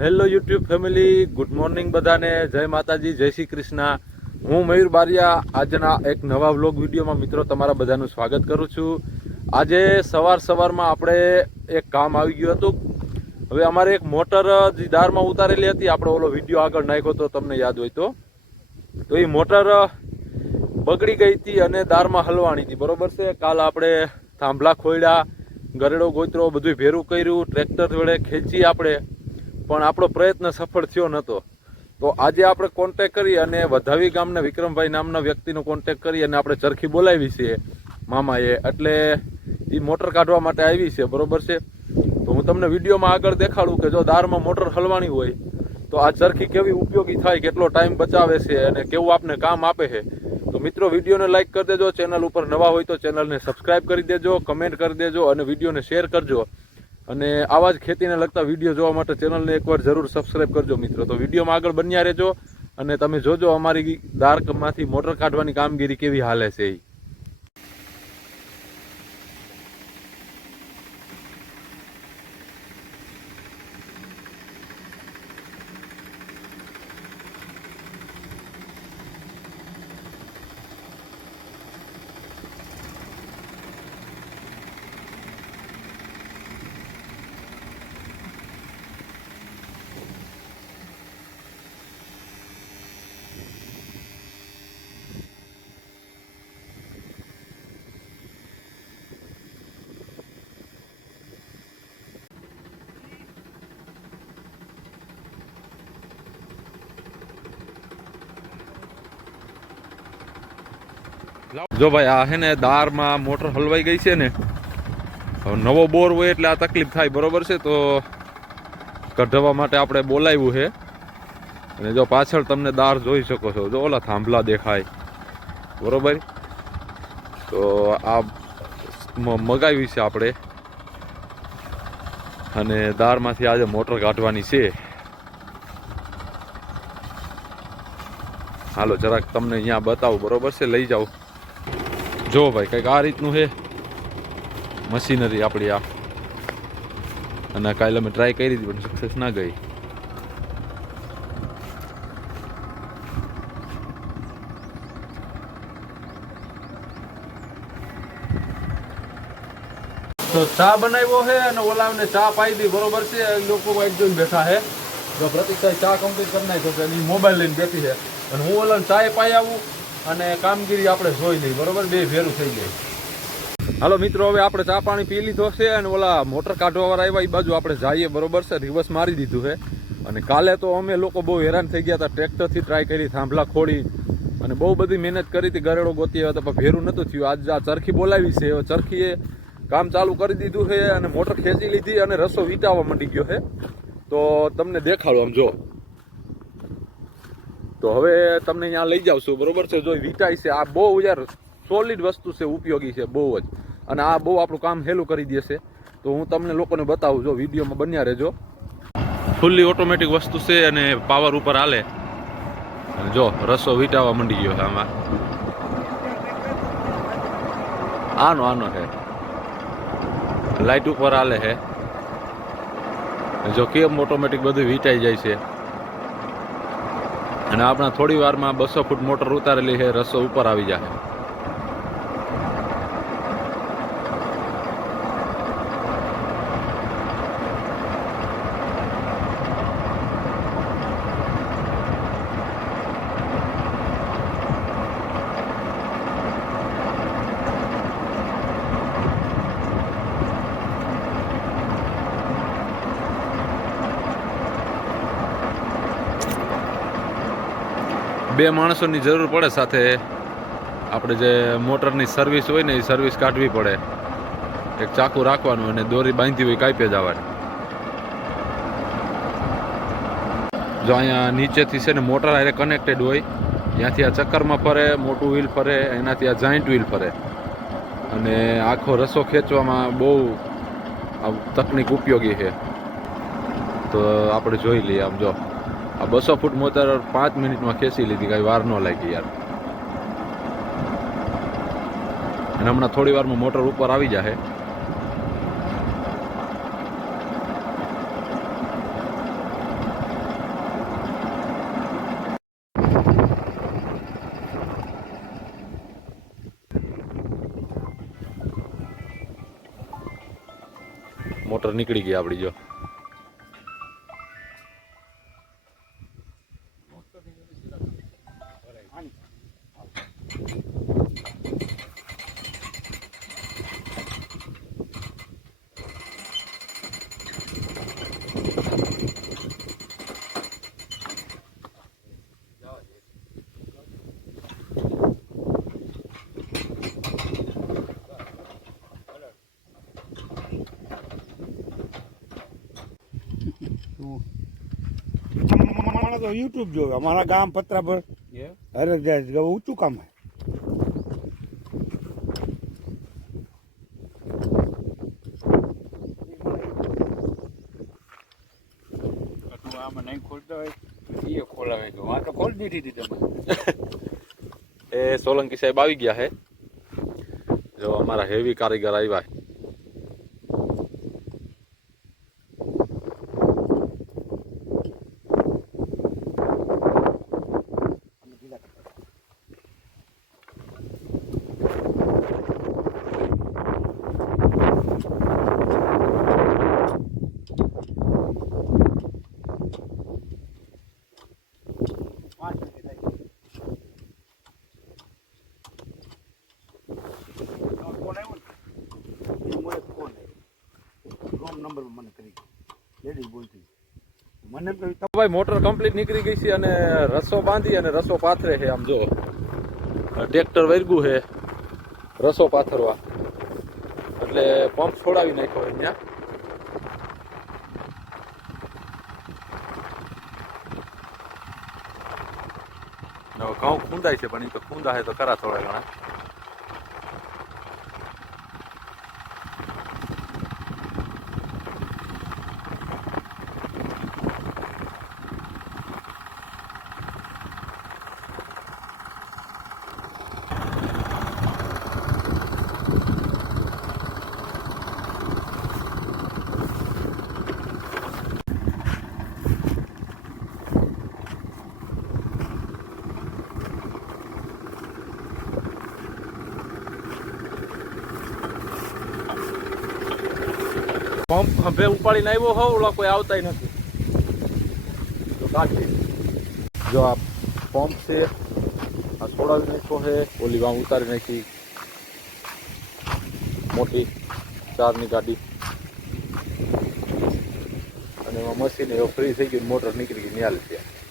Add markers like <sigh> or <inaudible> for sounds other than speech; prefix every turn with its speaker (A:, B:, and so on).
A: Hello YouTube family good morning બધાને. જય માતાજી, જય શ્રી કૃષ્ણ. હું મયુર બારિયા. આજના એક નવા વ્લોગ વિડીયોમાં મિત્રો તમારા બધાનું સ્વાગત કરું છું. આજે સવાર સવારમાં આપણે એક કામ આવી ગયું હતું. હવે અમારે એક મોટર જે દારમાં ઉતારેલી હતી. આપણે ઓલો વીડિયો આગળ નાખ્યો તો તમને યાદ હોય તો. તો એ મોટર બગડી ગઈ હતી અને દારમાં હલવાણી હતી. બરોબર છે? કાલ આપણે થાંભલા ખોયડા, ગરેડો ગોતરો બધું ભેરું કર્યું. ટ્રેક્ટર વડે ખેંચી આપણે પણ આપણો પ્રયત્ન સફળ થયો નહોતો તો આજે આપણે કોન્ટેક કરી અને વધાવી ગામના વિક્રમભાઈ નામના વ્યક્તિનો કોન્ટેક કરી અને આપણે ચરખી બોલાવી છે મામાએ. એટલે એ મોટર કાઢવા માટે આવી છે, બરોબર છે? તો હું તમને વિડીયોમાં આગળ દેખાડું કે જો દારમાં મોટર હલવાની હોય, તો આ ચરખી કેવી ઉપયોગી થાય, કેટલો ટાઈમ બચાવે છે અને કેવું આપને કામ આપે છે? તો મિત્રો, વિડીયોને લાઈક કરી દેજો, ચેનલ ઉપર નવા હોય તો ચેનલને સબસ્ક્રાઇબ કરી દેજો, કમેન્ટ કરી દેજો અને વિડીયોને શેર કરજો. અને આવા જ ખેતીને લગતા વીડિયો જોવા માટે ચેનલને એકવાર જરૂર સબસ્ક્રાઇબ કરજો મિત્રો. તો વિડીયોમાં આગળ બન્યા રહેજો અને તમે જોજો અમારી દારકમાંથી મોટર કાઢવાની કામગીરી કેવી હાલે છે એ જો ભાઈ, આ હે ને દારમાં મોટર હલવાઈ ગઈ છે ને. નવો બોર હોય એટલે આ તકલીફ થાય, બરોબર છે? તો કઢવા માટે આપણે બોલાવ્યું છે. અને જો પાછળ તમને દાર જોઈ શકો છો. જો ઓલા થાંભલા દેખાય. બરોબર? તો આ મગાવી છે આપણે. અને દારમાંથી આજે મોટર કાઢવાની છે. હાલો, જરાક તમને અહીંયા બતાવું. બરોબર છે? લઈ જાઉં જો ભાઈ, કંઈક આ રીતનું છે. મશીનરી આપણી આ. અને કાલે અમે ટ્રાય કરી હતી, પણ સક્સેસ ના ગઈ. તો ચા બનાવ્યો છે અને ઓલાને ચા પાઈ દી, બરોબર છે? લોકો એક બેઠા છે. જો પ્રતિક ચા કમ્પ્લીટ કરી નાખ્યો મોબાઈલ લઈને બેઠી છે. અને હું ઓલાને ચાય પાઈ આવું. અને કામગીરી આપણે જોઈ લઈ બરોબર? બે ભેરું થઈ જાય. હાલો મિત્રો, હવે આપણે ચા પાણી પી લીધો છે અને ઓલા મોટર કાઢવાવાળા આવ્યા એ બાજુ આપણે જઈએ, બરોબર છે? રિવર્સ મારી દીધું છે. અને કાલે તો અમે લોકો બહુ હેરાન થઈ ગયા હતા, ટ્રેક્ટરથી ટ્રાય કરી, થાંભલા ખોડી અને બહુ બધી મહેનત કરી હતી, ગરેડો ગોતી હતા, પણ ભેરું નહોતું થયું. આજ આ ચરખી બોલાવી છે. ચરખીએ કામ ચાલુ કરી દીધું છે અને મોટર ખેંચી લીધી અને રસો વીંટાવા માંડી ગયો છે. તો તમને દેખાડો આમ જો. તો હવે તમને અહીંયા લઈ જાઉં છું, બરોબર છે? જો વિટાઈ છે, આ બહુ યાર સોલિડ વસ્તુ છે, ઉપયોગી છે, બહુ જ. અને આ બહુ આપણું કામ હેલું કરી દેશે તો હું તમને લોકોને બતાવું, જો વિડીયોમાં બન્યા રહેજો. ફૂલ્લી ઓટોમેટિક વસ્તુ છે અને પાવર ઉપર હાલે. જો, રસો વીટાવા માંડી ગયો છે આમાં. આનો આનો છે. લાઇટ ઉપર હાલે છે. જો કેમ ઓટોમેટિક બધું વીટાઈ જાય છે? અને આપણા થોડી વારમાં બસો ફૂટ મોટર ઉતારેલી છે રસો ઉપર આવી જાય બે માણસોની જરૂર પડે સાથે આપણે જે મોટરની સર્વિસ હોય ને એ સર્વિસ કાઢવી પડે. એક ચાકુ રાખવાનું અને દોરી બાંધી હોય કાપી જવાની જો અહીંયા નીચેથી છે ને મોટર હારે કનેક્ટેડ હોય, ત્યાંથી આ ચક્કરમાં ફરે, મોટું વ્હીલ ફરે, એનાથી આ જાઇન્ટ વ્હીલ ફરે. અને આખો રસો ખેંચવામાં બહુ આ તકનિક ઉપયોગી છે. તો આપણે જોઈ લઈએ આમ જો. આ બસો ફૂટ મોતર પાંચ મિનિટમાં ખેંચી લીધી, કઈ વાર ન લાગી યાર. અને હમણાં થોડી વારમાં મોટર ઉપર આવી જશે મોટર નીકળી ગઈ આપણી જો.
B: અમારા તો યુટ્યુબ જોવે. અમારા ગામ પત્રા પર હરે જાય ઊંચું કામ હે.
C: તું આમાં નહીં ખોલતો હોય એ ખોલાવે તો આ તો ખોલી દીધી હતી તમે <laughs>
A: એ સોલંકી સાહેબ આવી ગયા છે જો અમારા હેવી કારીગર આવ્યા છે
B: આવ્યો નંબર મને કરી લેડીઝ બોલતી. મને
A: ભાઈ મોટર કમ્પ્લીટ નીકળી ગઈ છે અને રસો બાંધી અને રસો પાથરે છે આમ જો. ટ્રેક્ટર વર્ગું છે રસો પાથરવા. એટલે પંપ છોડાવી નાખ્યો અહીંયા. ઘઉં ખૂંદાય છે, પણ એ તો ખૂંદા છે તો ખરા થોડા ઘણા. પંપ ખંભે ઉપાડીને આવ્યો હોવ ઓલા કોઈ આવતા નથી. તો કાઢી જો આ પંપ છે, આ થોડા નાખ્યો છે, ઓલી વામ ઉતારી નાખી. મોટી ચારની ગાડી. અને એમાં મશીન એવો ફ્રી થઈ ગયું, મોટર નીકળી ગઈ, ન્યાલ ત્યાં